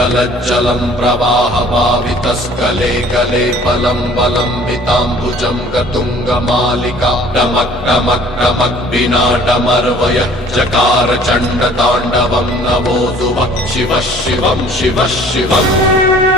गलज्जलं प्रवाहभावितस्कले कले फलं बलम्बिताम्बुजं गतुङ्गमालिका टमक् टमक् टमक् विनाटमर्वय चकार चण्डताण्डवं नभोऽसुवः शिवः शिवं शिवः शिवम्